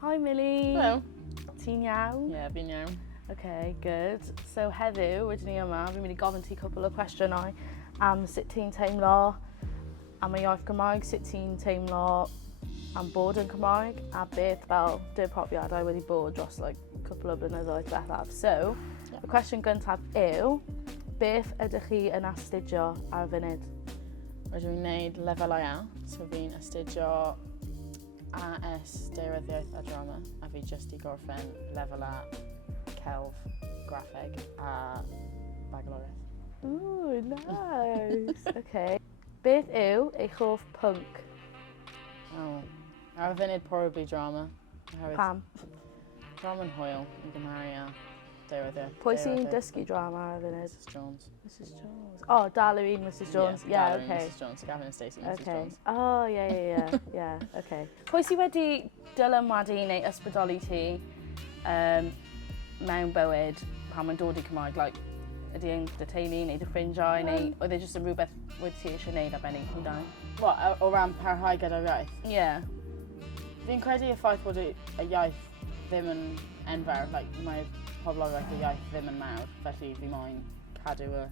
Hi Millie. Hello. Ti'n iawn? Ie, fi'n iawn. Okay, good. So heddiw, Wedi'i yma, fi'n mynd I gofyn ti cwpl o cwestiynau am sut ti'n teimlo am y iaith Gymraeg, sut ti'n teimlo am bod yn Cymraeg, a beth fel dy profiadau wedi bod dros cwpl o blynyddoedd bellaf. So, y cwestiwn gyntaf yw, beth ydych chi yn astudio ar y funud? Rydym i'n gwneud lefelau A, so fi'n astudio AS Daearyddiaeth a Drama, a fi jyst I gorffen lefel A celf, graffeg a bagloriaeth. Ooh, nice. Okay. Beth yw eich hoff pwnc? Ar y funud probably drama. Pam? Drama'n hwyl, yn gymharu â Daearyddiaeth. Pwy sy'n dysgu drama ar y funud? Mrs Jones. Mrs Jones. Oh, dal yw un Mrs Jones. Yeah, okay. Mrs Jones, Gavin and Stacey, Mrs Okay. Jones. Oh, yeah, okay. Pwy sy'n wedi dylanwadu neu ysbrydoli ti mewn bywyd pan mae'n dod I Cymraeg? Ydy e'n dy teulu neu dy ffrindiau, neu oedd e jyst yn rhywbeth wedi ti eisiau gwneud ar ben eich hunain? What, o ran parhau gyda'r iaith? Yeah. Fi'n credu y ffaith bod y iaith ddim yn enfawr, mae poblogaeth y iaith ddim yn mawr, felly fi moyn cadw y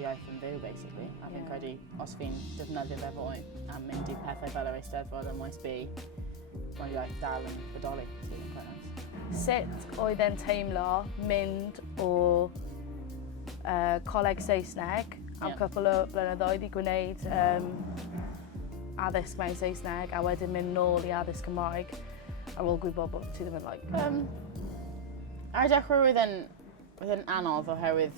iaith yn fyw, basically. A fi'n credu, os fi'n defnyddio fe fwy a mynd I pethau fel yr Eisteddfod yn maes B, mae'r iaith dal yn bodoli, sydd yn quite nice. Sut oedd e'n teimlo mynd o coleg Saesneg am cwpl o blynyddoedd I gwneud addysg mewn Saesneg a wedyn mynd nôl I addysg Cymraeg ar ôl gwybod bod ti ddim yn Ar y dechrau roedd e'n anodd oherwydd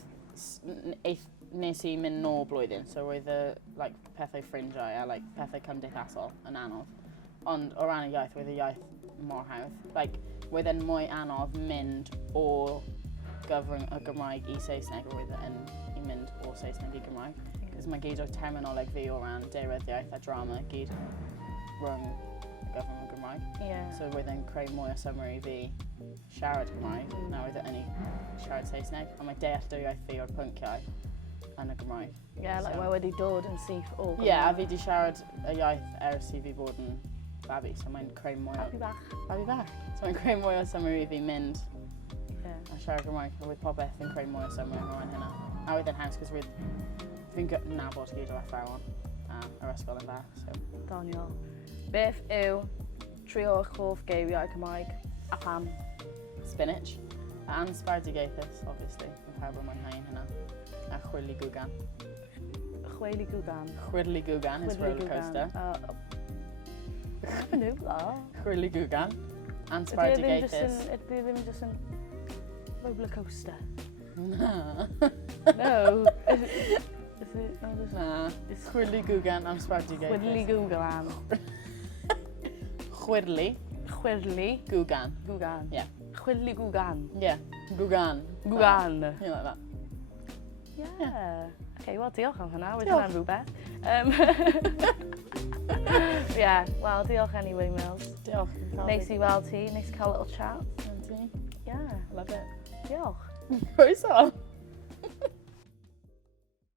nes I mynd nôl blwyddyn, so roedd y pethau ffrindiau a pethau cymdeithasol yn anodd. Ond o ran y iaith, roedd y iaith mor hawdd. Roedd e'n mwy anodd mynd o gyfrwng y Gymraeg I Saesneg roedd e'n I mynd o Saesneg I Gymraeg. Cos mae gyd o'r terminoleg fi o ran daearyddiaeth a drama gyd rhwng y gyfrwng y Gymraeg. So roedd e'n creu mwy o summary fi siarad Gymraeg na roedd e'n siarad Saesneg. Ond mae dealltwriaeth fi o'r pynciau yn y Gymraeg. mae wedi dod yn syth o Gymraeg. A fi wedi siarad y iaith ers I fi bod yn babi, so mae'n creu mwy o... Babi bach. So mae'n creu mwy o summary fi mynd a siarad Gymraeg, a roedd popeth yn creu mwy o summary o ran hynna. A roedd e'n haws, cos fi'n nabod gyd o athrawon yr ysgol yn bach. Doniol. Beth yw trio eich hoff geiriau Cymraeg a pam? Spinach. A ansbardigaethus, obviously, yn pawb yn mwynhau hynna. A chwirli gwgan. Chwirli gwgan? Chwirli gwgan is roller coaster. Yn nhw, o. Chwirli gwgan. Ansbardigaethus. Ydy ddim jyst yn roller coaster? Na. No. Na. Chwirli gwgan, ansbardigaethus. Chwirli gwgan. Chwirli. Chwirli. Gwgan. Gwgan. Yeah. Chwirli gwgan. Yeah. Gwgan. Gwgan. You like that? Yeah. Okay, wel diolch am hynna, wedi hwnna'n rhywbeth. Wel diolch anyway, Mills. Diolch. Neis I weld ti, neis I cael little chat. And ti? Yeah. Love it. Diolch. Croeso.